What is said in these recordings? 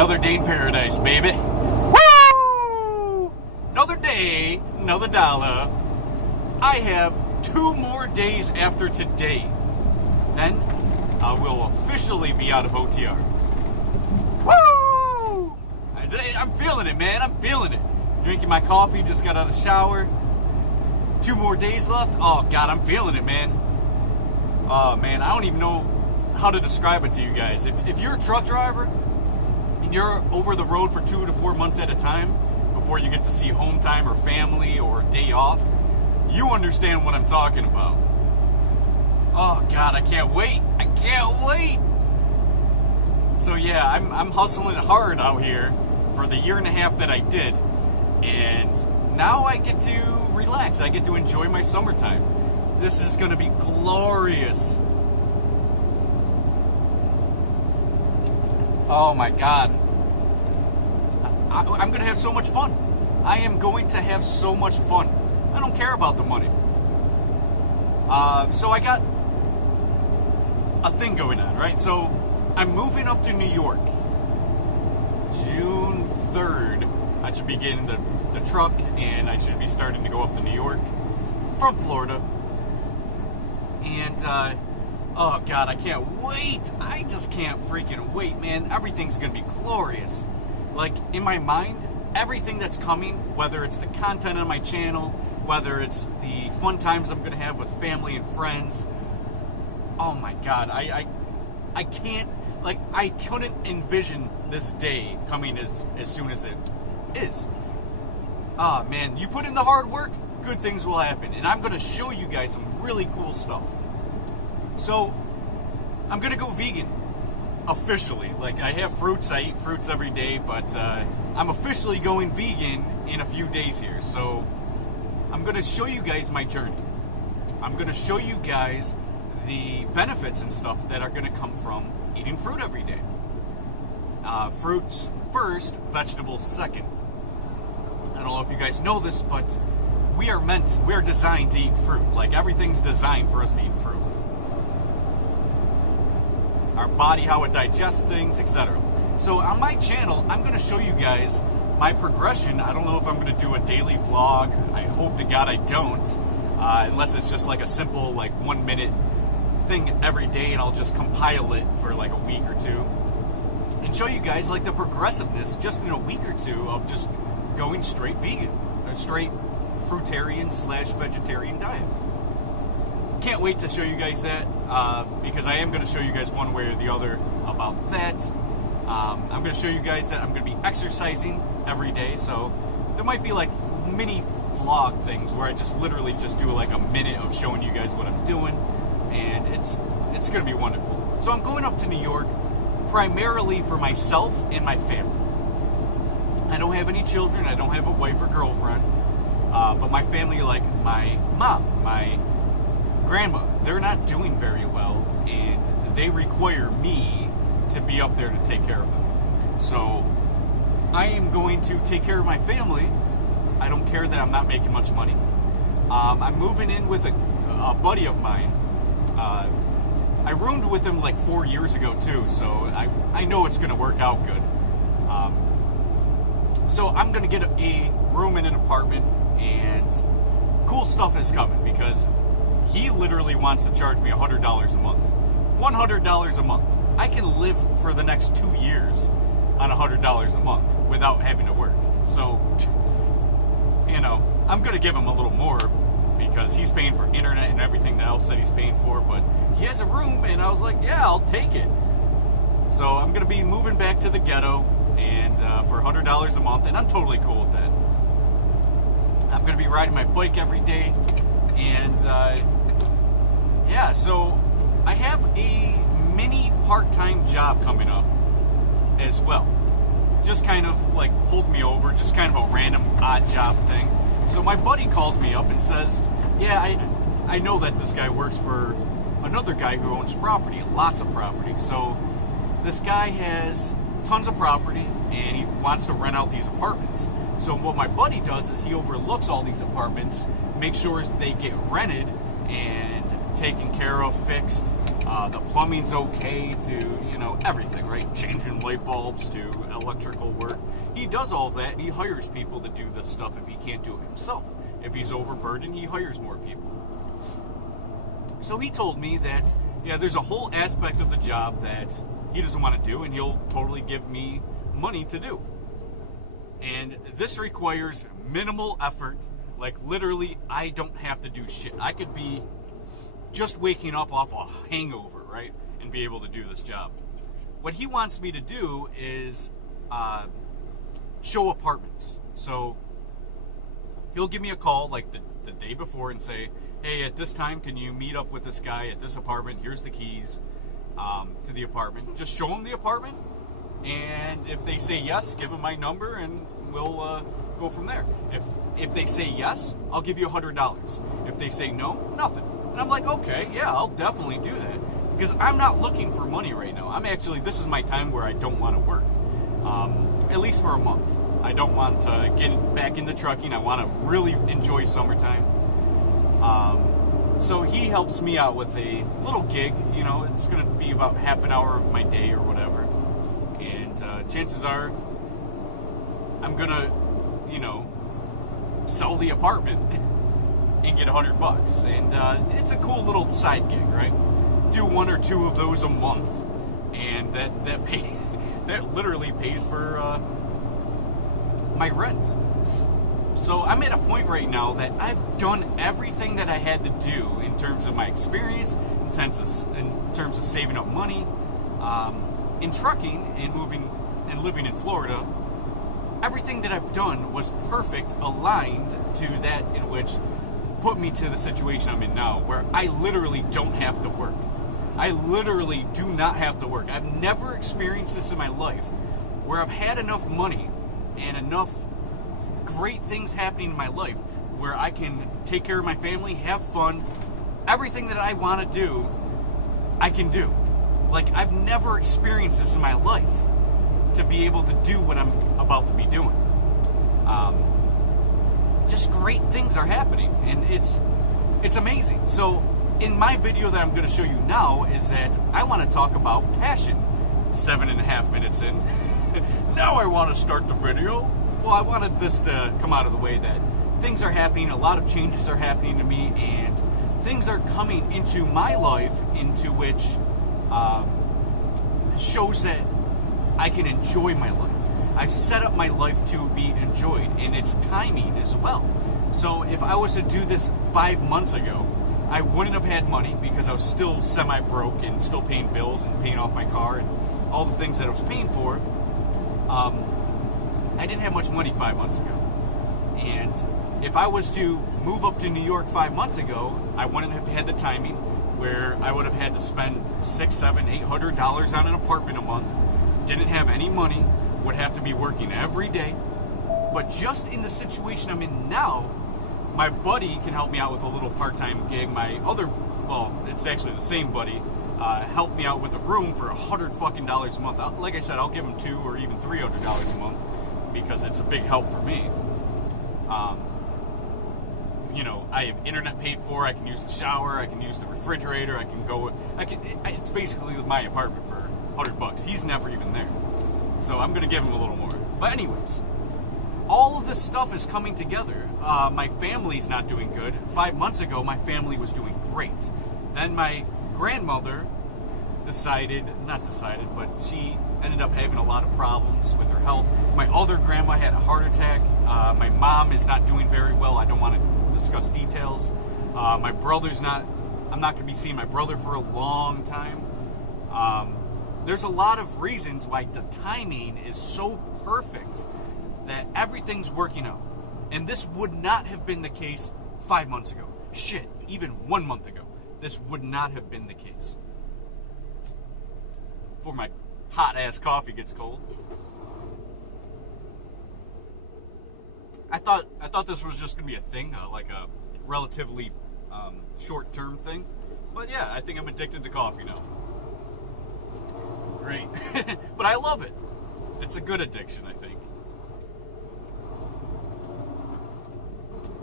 Another day in paradise, baby. Woo! Another day, another dollar. I have 2 more days after today. Then I will officially be out of OTR. Woo! I'm feeling it, man. I'm feeling it. Drinking my coffee, just got out of the shower. 2 more days left. Oh, God, I'm feeling it, man. Oh, man, I don't even know how to describe it to you guys. If you're a truck driver and you're over the road for 2 to 4 months at a time before you get to see home time or family or day off, you understand what I'm talking about. Oh, God, I can't wait. I can't wait. So, yeah, I'm hustling hard out here for the 1.5 years that I did. And now I get to relax. I get to enjoy my summertime. This is going to be glorious. Oh, my God. I'm going to have so much fun. I am going to have so much fun. I don't care about the money. So I got a thing going on, right? So I'm moving up to New York. June 3rd, I should be getting the truck, and I should be starting to go up to New York from Florida. And, oh, God, I can't wait. I just can't freaking wait, man. Everything's going to be glorious. Like, in my mind, everything that's coming, whether it's the content on my channel, whether it's the fun times I'm going to have with family and friends, oh, my God, I can't, like, I couldn't envision this day coming as soon as it is. Ah, man, you put in the hard work, good things will happen. And I'm going to show you guys some really cool stuff. So, I'm going to go vegan. Officially. Like, I have fruits, I eat fruits every day, but I'm officially going vegan in a few days here. So, I'm going to show you guys my journey. I'm going to show you guys the benefits and stuff that are going to come from eating fruit every day. Fruits first, vegetables second. I don't know if you guys know this, but we're designed to eat fruit. Like, everything's designed for us to eat fruit. Our body, how it digests things, etc. So on my channel, I'm going to show you guys my progression. I don't know if I'm going to do a daily vlog. I hope to God I don't, unless it's just like a simple, like, 1 minute thing every day, and I'll just compile it for like a week or two and show you guys like the progressiveness just in a week or two of just going straight vegan, a straight fruitarian / vegetarian diet. Can't wait to show you guys that, because I am going to show you guys one way or the other about that. I'm going to show you guys that I'm going to be exercising every day, so there might be like mini vlog things where I just literally just do like a minute of showing you guys what I'm doing, and it's going to be wonderful. So I'm going up to New York primarily for myself and my family. I don't have any children, I don't have a wife or girlfriend, but my family, like my mom, my grandma, they're not doing very well, and they require me to be up there to take care of them. So I am going to take care of my family. I don't care that I'm not making much money. I'm moving in with a buddy of mine. I roomed with him like 4 years ago too, so I know it's going to work out good. So I'm going to get a room in an apartment, and cool stuff is coming because he literally wants to charge me $100 a month. $100 a month. I can live for the next 2 years on $100 a month without having to work. So, you know, I'm going to give him a little more because he's paying for internet and everything else that he's paying for, but he has a room, and I was like, yeah, I'll take it. So I'm going to be moving back to the ghetto and for $100 a month, and I'm totally cool with that. I'm going to be riding my bike every day, and yeah, so I have a mini part-time job coming up as well. Just kind of like pulled me over, just kind of a random odd job thing. So my buddy calls me up and says, yeah, I know that this guy works for another guy who owns property, lots of property. So this guy has tons of property, and he wants to rent out these apartments. So what my buddy does is he overlooks all these apartments, makes sure they get rented and taken care of, fixed, The plumbing's okay to, you know, everything, right? Changing light bulbs to electrical work. He does all that, and he hires people to do this stuff if he can't do it himself. If he's overburdened, he hires more people. So he told me that, yeah, there's a whole aspect of the job that he doesn't want to do, and he'll totally give me money to do. And this requires minimal effort. Like, literally, I don't have to do shit. I could be just waking up off a hangover, right, and be able to do this job. What he wants me to do is show apartments. So he'll give me a call like the day before and say, hey, at this time, can you meet up with this guy at this apartment? Here's the keys to the apartment. Just show him the apartment, and if they say yes, give him my number, and we'll go from there. If they say yes, I'll give you $100. If they say no, nothing. And I'm like, okay, yeah, I'll definitely do that. Because I'm not looking for money right now. This is my time where I don't want to work. At least for a month. I don't want to get back into trucking. I want to really enjoy summertime. So he helps me out with a little gig. You know, it's going to be about half an hour of my day or whatever. And chances are I'm going to, you know, sell the apartment and get $100. And it's a cool little side gig, right? Do 1 or 2 of those a month, and that literally pays for my rent. So I'm at a point right now that I've done everything that I had to do in terms of my experience, in terms of saving up money, in trucking and moving and living in Florida. Everything that I've done was perfect, aligned to that in which put me to the situation I'm in now, where I literally don't have to work. I literally do not have to work. I've never experienced this in my life, where I've had enough money and enough great things happening in my life where I can take care of my family, have fun, everything that I want to do, I can do. Like, I've never experienced this in my life, to be able to do what I'm about to be doing. Just great things are happening, and it's amazing. So in my video that I'm going to show you now is that I want to talk about passion. 7.5 minutes in. Now I want to start the video. Well, I wanted this to come out of the way that things are happening, a lot of changes are happening to me, and things are coming into my life into which shows that I can enjoy my life. I've set up my life to be enjoyed, and it's timing as well. So if I was to do this 5 months ago, I wouldn't have had money because I was still semi-broke and still paying bills and paying off my car and all the things that I was paying for. I didn't have much money 5 months ago. And if I was to move up to New York 5 months ago, I wouldn't have had the timing where I would have had to spend $600, $700, $800 on an apartment a month. Didn't have any money, would have to be working every day. But just in the situation I'm in now, my buddy can help me out with a little part-time gig. My other, well, it's actually the same buddy, helped me out with a room for $100 a month. Like I said, I'll give him $200 or even $300 a month because it's a big help for me. You know, I have internet paid for. I can use the shower. I can use the refrigerator. It's basically my apartment for $100. He's never even there, so I'm gonna give him a little more. But anyways, all of this stuff is coming together. My family's not doing good. 5 months ago, my family was doing great. Then my grandmother but she ended up having a lot of problems with her health. My other grandma had a heart attack. My mom is not doing very well. I don't want to discuss details. My brother's not, I'm not going to be seeing my brother for a long time. There's a lot of reasons why the timing is so perfect that everything's working out. And this would not have been the case 5 months ago. Shit, even 1 month ago. This would not have been the case. Before my hot-ass coffee gets cold. I thought this was just going to be a thing, like a relatively short-term thing. But yeah, I think I'm addicted to coffee now. Great. But I love it. It's a good addiction, I think.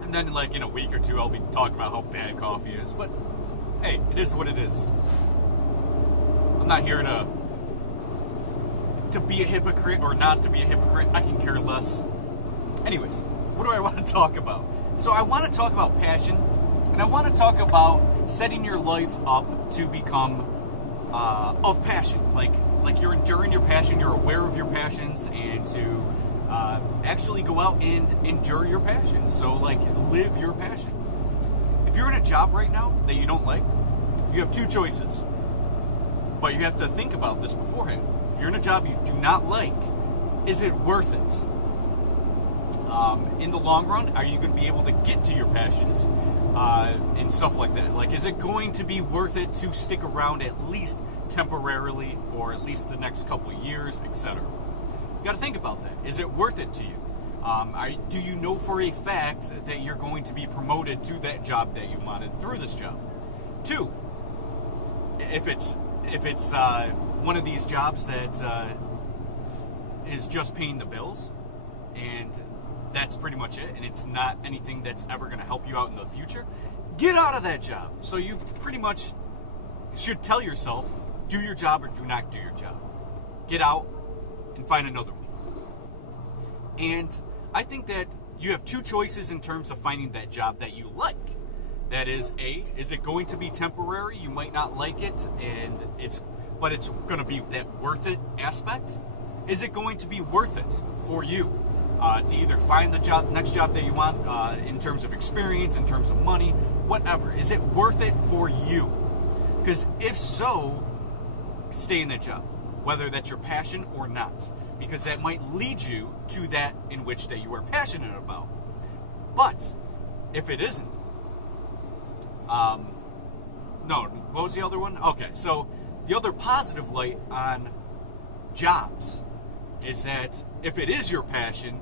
And then, like, in a week or two, I'll be talking about how bad coffee is. But, hey, it is what it is. I'm not here to be a hypocrite or not to be a hypocrite. I can care less. Anyways, what do I want to talk about? So I want to talk about passion, and I want to talk about setting your life up to become of passion. Like you're enduring your passion, you're aware of your passions, and to actually go out and endure your passion. So like live your passion. If you're in a job right now that you don't like, you have two choices. But you have to think about this beforehand. If you're in a job you do not like, is it worth it? In the long run, are you going to be able to get to your passions and stuff like that? Like, is it going to be worth it to stick around at least temporarily or at least the next couple of years, etc.? You got to think about that. Is it worth it to you? Do you know for a fact that you're going to be promoted to that job that you wanted through this job? Two, if it's one of these jobs that is just paying the bills, and that's pretty much it, and it's not anything that's ever going to help you out in the future, get out of that job. So you pretty much should tell yourself, do your job or do not do your job. Get out and find another one. And I think that you have two choices in terms of finding that job that you like. That is, is it going to be temporary? You might not like it, but it's going to be that worth it aspect. Is it going to be worth it for you to either find the next job that you want in terms of experience, in terms of money, whatever? Is it worth it for you? Because if so, stay in that job, whether that's your passion or not, because that might lead you to that in which that you are passionate about. But if it isn't, no, what was the other one? Okay, so the other positive light on jobs is that if it is your passion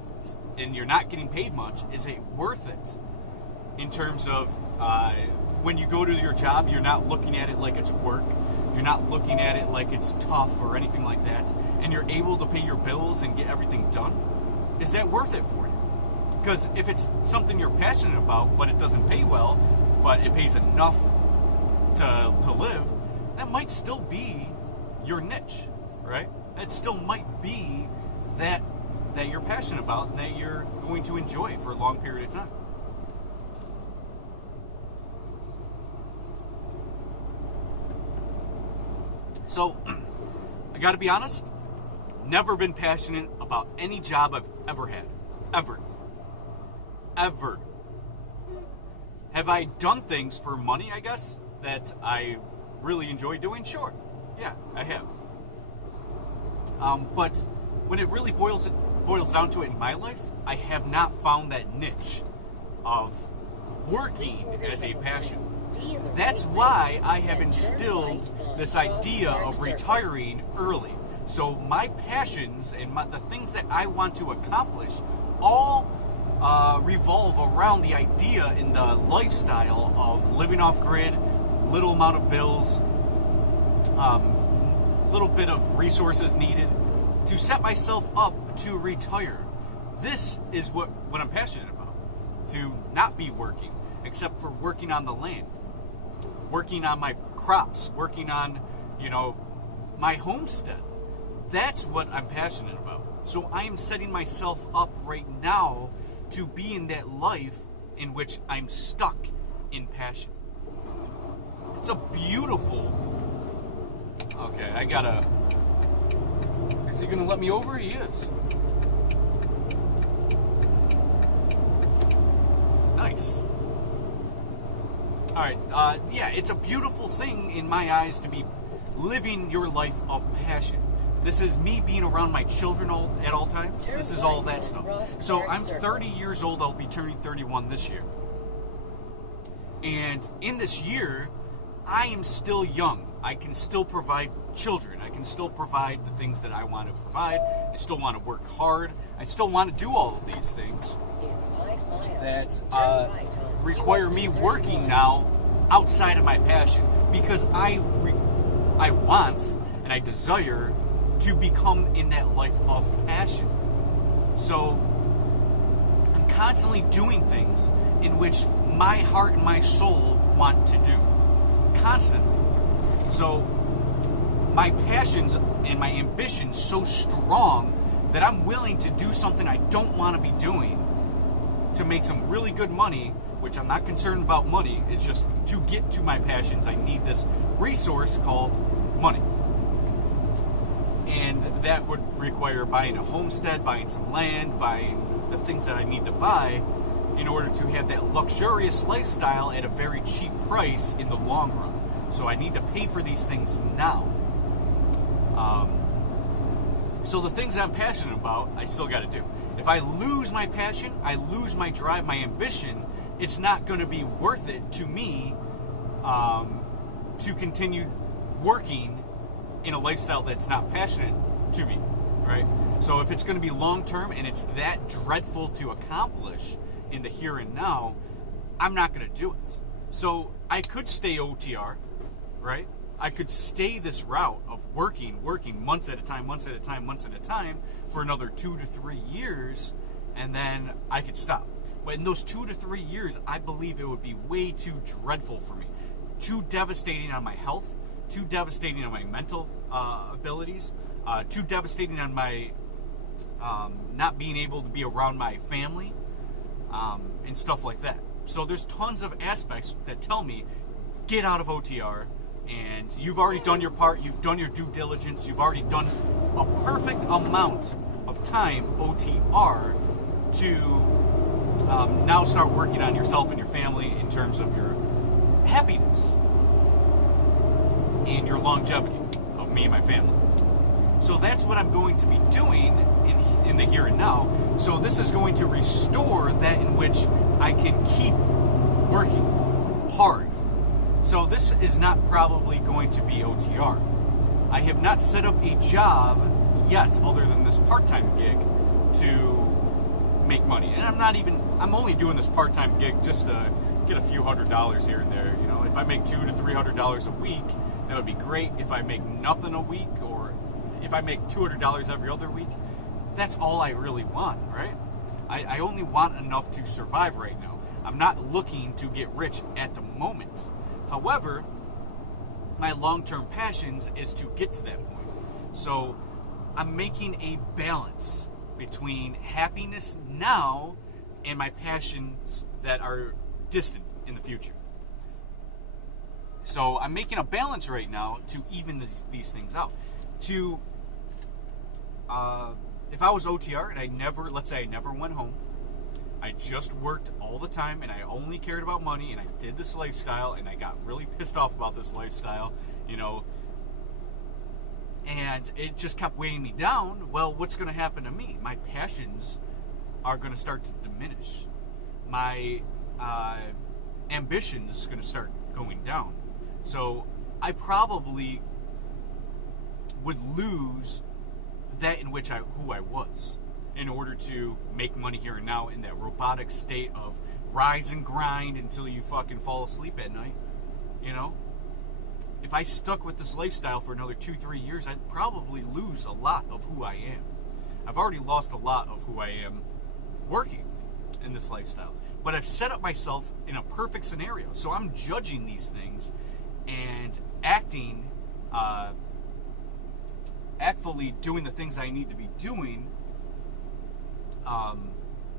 and you're not getting paid much, is it worth it? In terms of when you go to your job, you're not looking at it like it's work. You're not looking at it like it's tough or anything like that. And you're able to pay your bills and get everything done. Is that worth it for you? Because if it's something you're passionate about, but it doesn't pay well, but it pays enough to live, that might still be your niche, right? That still might be that you're passionate about and that you're going to enjoy for a long period of time. So, I gotta be honest, never been passionate about any job I've ever had. Ever. Ever. Have I done things for money, I guess, that I really enjoy doing? Sure. Yeah, I have. But when it really boils down to it in my life, I have not found that niche of working as a passion. That's why I have instilled this idea of retiring early. So my passions and the things that I want to accomplish all revolve around the idea and the lifestyle of living off grid, little amount of bills, little bit of resources needed to set myself up to retire. This is what I'm passionate about. To not be working, except for working on the land, working on my crops, working on, my homestead. That's what I'm passionate about. So I am setting myself up right now to be in that life in which I'm stuck in passion. It's a beautiful... Okay, I gotta... Is he gonna let me over? He is. Nice. Alright, yeah, it's a beautiful thing in my eyes to be living your life of passion. This is me being around my children at all times. This is all that stuff. So I'm 30 years old. I'll be turning 31 this year. And in this year, I am still young. I can still provide children. I can still provide the things that I want to provide. I still want to work hard. I still want to do all of these things that require me working now outside of my passion, because I want and I desire to become in that life of passion. So I'm constantly doing things in which my heart and my soul want to do. Constantly. So my passions and my ambitions so strong that I'm willing to do something I don't want to be doing to make some really good money, which I'm not concerned about money. It's just to get to my passions, I need this resource called money. And that would require buying a homestead, buying some land, buying the things that I need to buy in order to have that luxurious lifestyle at a very cheap price in the long run. So I need to pay for these things now. So the things I'm passionate about, I still got to do. If I lose my passion, I lose my drive, my ambition, it's not going to be worth it to me to continue working in a lifestyle that's not passionate to me, right? So if it's going to be long-term and it's that dreadful to accomplish in the here and now, I'm not going to do it. So I could stay OTR, right? I could stay this route of working months at a time for another 2 to 3 years, and then I could stop. But in those 2 to 3 years, I believe it would be way too dreadful for me. Too devastating on my health, too devastating on my mental abilities, too devastating on my not being able to be around my family, and stuff like that. So there's tons of aspects that tell me, get out of OTR, and you've already done your part, you've done your due diligence, you've already done a perfect amount of time OTR to now start working on yourself and your family in terms of your happiness and your longevity of me and my family. So that's what I'm going to be doing in the here and now. So this is going to restore that in which I can keep working hard. So this is not probably going to be OTR. I have not set up a job yet other than this part-time gig to make money. And I'm only doing this part-time gig just to get a few $100s here and there. You know, if I make $200 to $300 a week, that would be great. If I make nothing a week, or if I make $200 every other week, that's all I really want, right? I only want enough to survive right now. I'm not looking to get rich at the moment. However, my long-term passions is to get to that point. So I'm making a balance between happiness now and my passions that are distant in the future. So I'm making a balance right now to even these things out. If I was OTR and let's say I never went home, I just worked all the time and I only cared about money and I did this lifestyle and I got really pissed off about this lifestyle, you know, and it just kept weighing me down. Well, what's going to happen to me? My passions are going to start to diminish. My ambitions is going to start going down. So I probably would lose that in which who I was, in order to make money here and now in that robotic state of rise and grind until you fucking fall asleep at night. You know? If I stuck with this lifestyle for another 2-3 years, I'd probably lose a lot of who I am. I've already lost a lot of who I am working in this lifestyle. But I've set up myself in a perfect scenario. So I'm judging these things and acting, actfully doing the things I need to be doing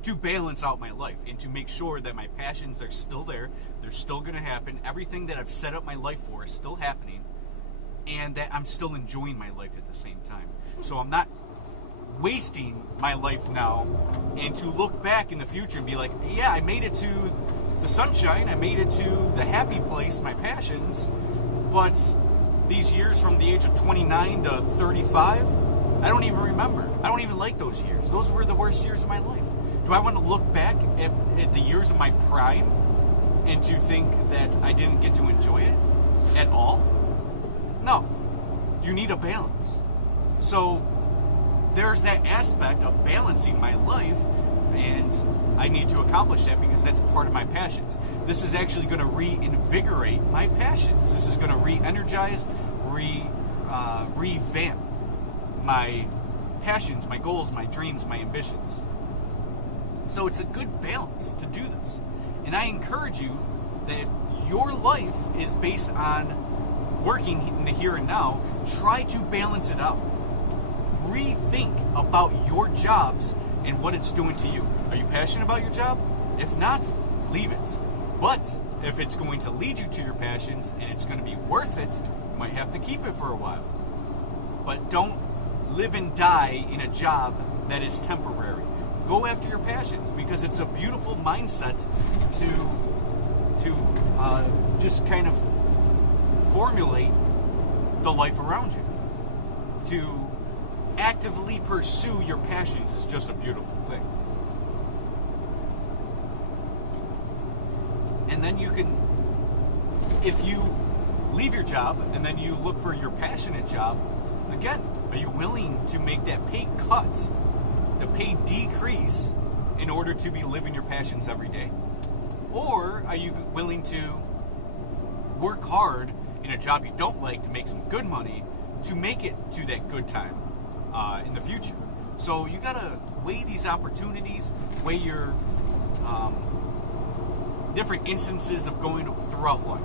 to balance out my life and to make sure that my passions are still there. They're still going to happen. Everything that I've set up my life for is still happening, and that I'm still enjoying my life at the same time. So I'm not wasting my life now, and to look back in the future and be like, yeah, I made it to the sunshine, I made it to the happy place, my passions, but these years from the age of 29 to 35, I don't even remember. I don't even like those years. Those were the worst years of my life. Do I want to look back at the years of my prime and to think that I didn't get to enjoy it at all? No. You need a balance. So there's that aspect of balancing my life, and I need to accomplish that because that's part of my passions. This is actually going to reinvigorate my passions. This is going to re-energize, revamp my passions, my goals, my dreams, my ambitions. So it's a good balance to do this. And I encourage you that if your life is based on working in the here and now, try to balance it out. Rethink about your jobs and what it's doing to you. Are you passionate about your job? If not, leave it. But if it's going to lead you to your passions and it's going to be worth it, you might have to keep it for a while. But don't live and die in a job that is temporary. Go after your passions, because it's a beautiful mindset to just kind of formulate the life around you. To actively pursue your passions is just a beautiful thing. And then you can, if you leave your job and then you look for your passionate job, again, are you willing to make that pay cut, the pay decrease, in order to be living your passions every day? Or are you willing to work hard in a job you don't like to make some good money to make it to that good time in the future? So you gotta weigh these opportunities, weigh your different instances of going throughout life.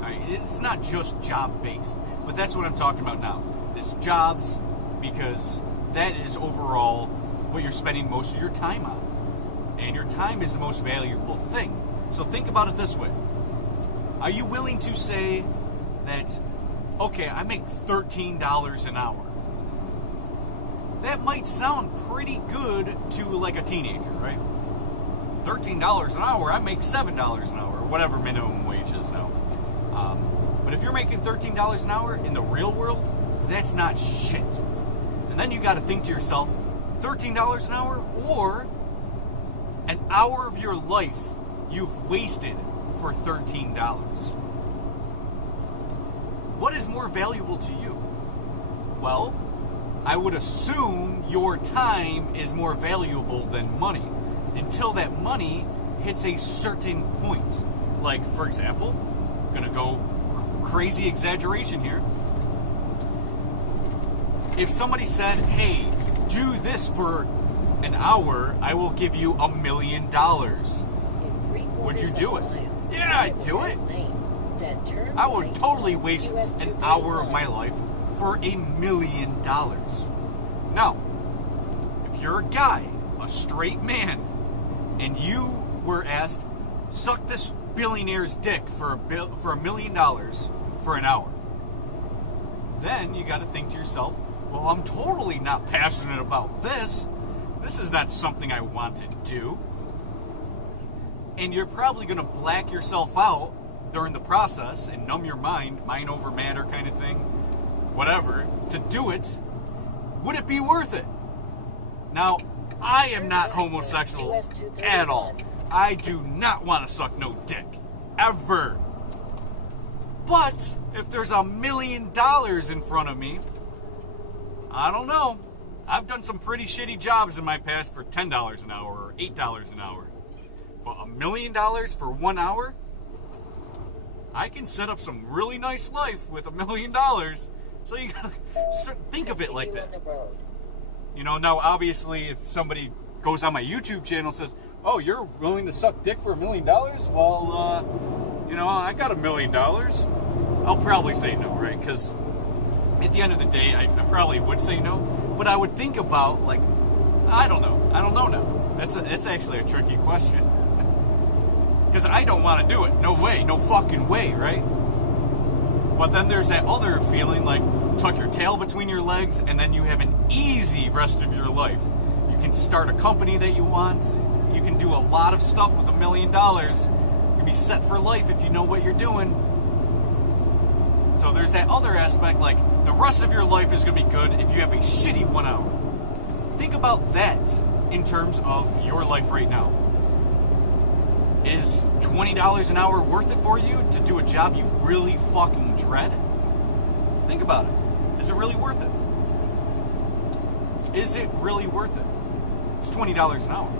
Right? It's not just job based, but that's what I'm talking about now. It's jobs, because that is overall what you're spending most of your time on. And your time is the most valuable thing. So think about it this way. Are you willing to say that, okay, I make $13 an hour? That might sound pretty good to like a teenager, right? $13 an hour, I make $7 an hour, or whatever minimum wage is now. But if you're making $13 an hour in the real world, that's not shit. And then you got to think to yourself, $13 an hour or an hour of your life you've wasted for $13. What is more valuable to you? Well, I would assume your time is more valuable than money until that money hits a certain point. Like, for example, I'm going to go crazy exaggeration here. If somebody said, hey, do this for an hour, I will give you $1 million. Would you do it? Yeah, I'd do it. I would totally waste an hour of my life for $1 million. Now, if you're a guy, a straight man, and you were asked, suck this billionaire's dick for $1 million for an hour, then you got to think to yourself, well, I'm totally not passionate about this. This is not something I want to do. And you're probably going to black yourself out during the process and numb your mind over matter kind of thing, whatever, to do it. Would it be worth it? Now, I am not homosexual at all. I do not want to suck no dick. Ever. But if there's $1 million in front of me, I don't know. I've done some pretty shitty jobs in my past for $10 an hour or $8 an hour. But $1 million for 1 hour? I can set up some really nice life with $1 million. So you gotta think of it like that. You know, now obviously if somebody goes on my YouTube channel and says, oh, you're willing to suck dick for $1 million? Well, you know, I got $1 million. I'll probably say no, right? Because at the end of the day, I probably would say no. But I would think about, like, I don't know now. That's actually a tricky question. Because I don't want to do it. No way. No fucking way, right? But then there's that other feeling, like, tuck your tail between your legs, and then you have an easy rest of your life. You can start a company that you want. You can do a lot of stuff with $1 million. You can be set for life if you know what you're doing. So there's that other aspect, like, the rest of your life is going to be good if you have a shitty 1 hour. Think about that in terms of your life right now. Is $20 an hour worth it for you to do a job you really fucking dread? Think about it. Is it really worth it? Is it really worth it? It's $20 an hour.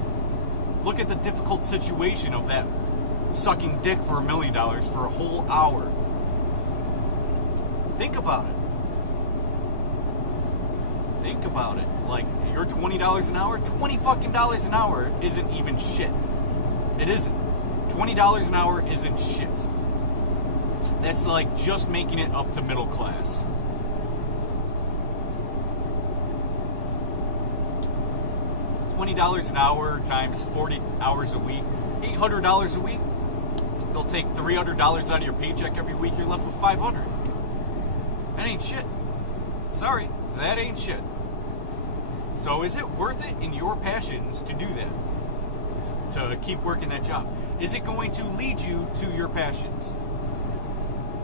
Look at the difficult situation of that sucking dick for $1 million for a whole hour. Think about it. Think about it. Like, you're $20 an hour? $20 fucking dollars an hour isn't even shit. It isn't. $20 an hour isn't shit. that's like just making it up to middle class. $20 an hour times 40 hours a week, $800 a week. They'll take $300 out of your paycheck every week. You're left with $500. That ain't shit. Sorry, that ain't shit. So is it worth it in your passions to do that? To keep working that job? Is it going to lead you to your passions?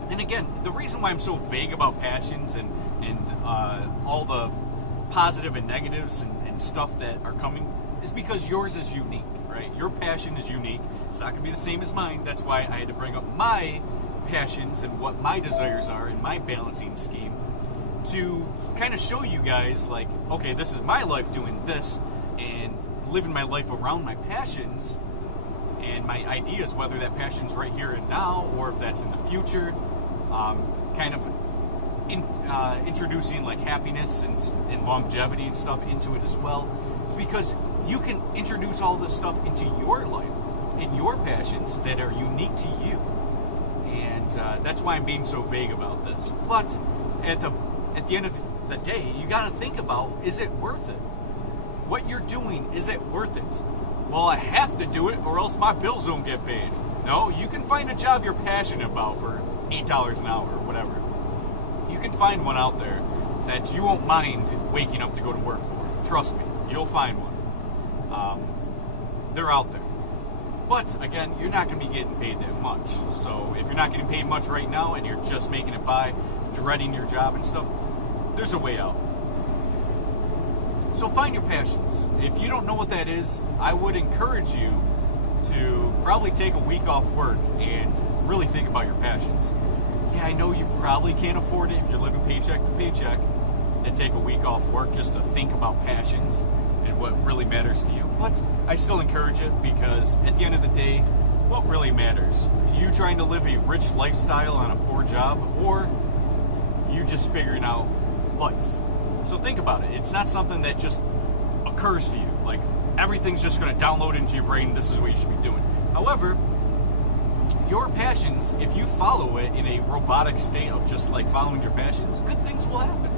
And again, the reason why I'm so vague about passions and all the positive and negatives and stuff that are coming is because yours is unique, right? Your passion is unique. It's not going to be the same as mine. That's why I had to bring up my passions and what my desires are in my balancing scheme to kind of show you guys, like, okay, this is my life doing this and living my life around my passions and my ideas, whether that passion's right here and now or if that's in the future. Kind of introducing like happiness and longevity and stuff into it as well. It's because you can introduce all this stuff into your life, in your passions that are unique to you. And that's why I'm being so vague about this. But at the end of the day, you got to think about, is it worth it? What you're doing, is it worth it? Well, I have to do it or else my bills don't get paid. No, you can find a job you're passionate about for $8 an hour or whatever. You can find one out there that you won't mind waking up to go to work for. Trust me, you'll find one. They're out there. But again, you're not going to be getting paid that much. So if you're not getting paid much right now and you're just making it by dreading your job and stuff, there's a way out. So find your passions. If you don't know what that is, I would encourage you to probably take a week off work and really think about your passions. Yeah, I know you probably can't afford it if you're living paycheck to paycheck, and take a week off work just to think about passions and what really matters to you. But I still encourage it because at the end of the day, what really matters? You trying to live a rich lifestyle on a poor job, or you just figuring out life? So think about it. It's not something that just occurs to you. Like everything's just going to download into your brain. This is what you should be doing. However, your passions, if you follow it in a robotic state of just like following your passions, good things will happen.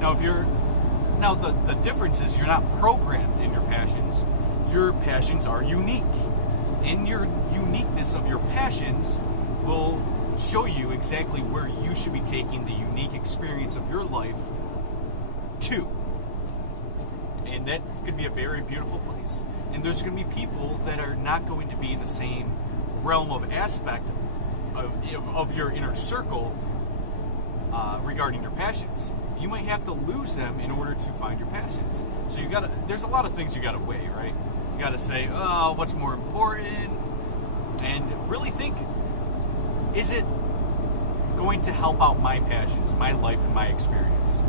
Now, the difference is you're not programmed in your passions. Your passions are unique. And your uniqueness of your passions will show you exactly where you should be taking the unique experience of your life to. And that could be a very beautiful place. And there's going to be people that are not going to be in the same realm of aspect of your inner circle regarding your passions. You might have to lose them in order to find your passions. So there's a lot of things you gotta weigh, right? You gotta say, oh, what's more important? And really think, is it going to help out my passions, my life, and my experience?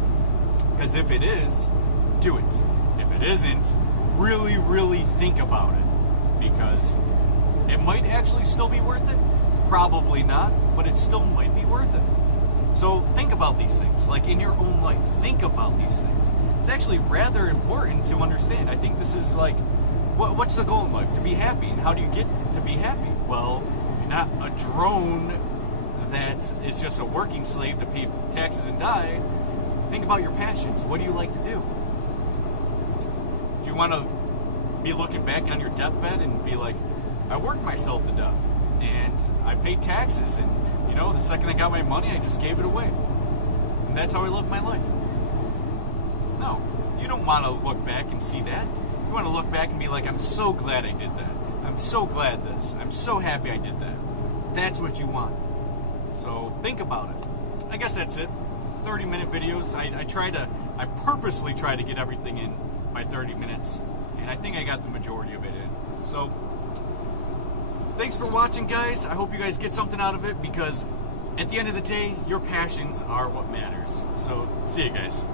Because if it is, do it. If it isn't, really, really think about it. Because it might actually still be worth it. Probably not, but it still might be worth it. So think about these things, like in your own life. Think about these things. It's actually rather important to understand. I think this is like, what's the goal in life? To be happy. And how do you get to be happy? Well, you're not a drone that is just a working slave to pay taxes and die. Think about your passions. What do you like to do? Do you want to be looking back on your deathbed and be like, I worked myself to death and I paid taxes, and the second I got my money, I just gave it away. And that's how I lived my life. No, you don't want to look back and see that. You want to look back and be like, I'm so glad I did that. I'm so glad this. I'm so happy I did that. That's what you want. So think about it. I guess that's it. 30-minute videos. I purposely try to get everything in by 30 minutes. And I think I got the majority of it in. So thanks for watching, guys. I hope you guys get something out of it, because at the end of the day, your passions are what matters. So, see you guys.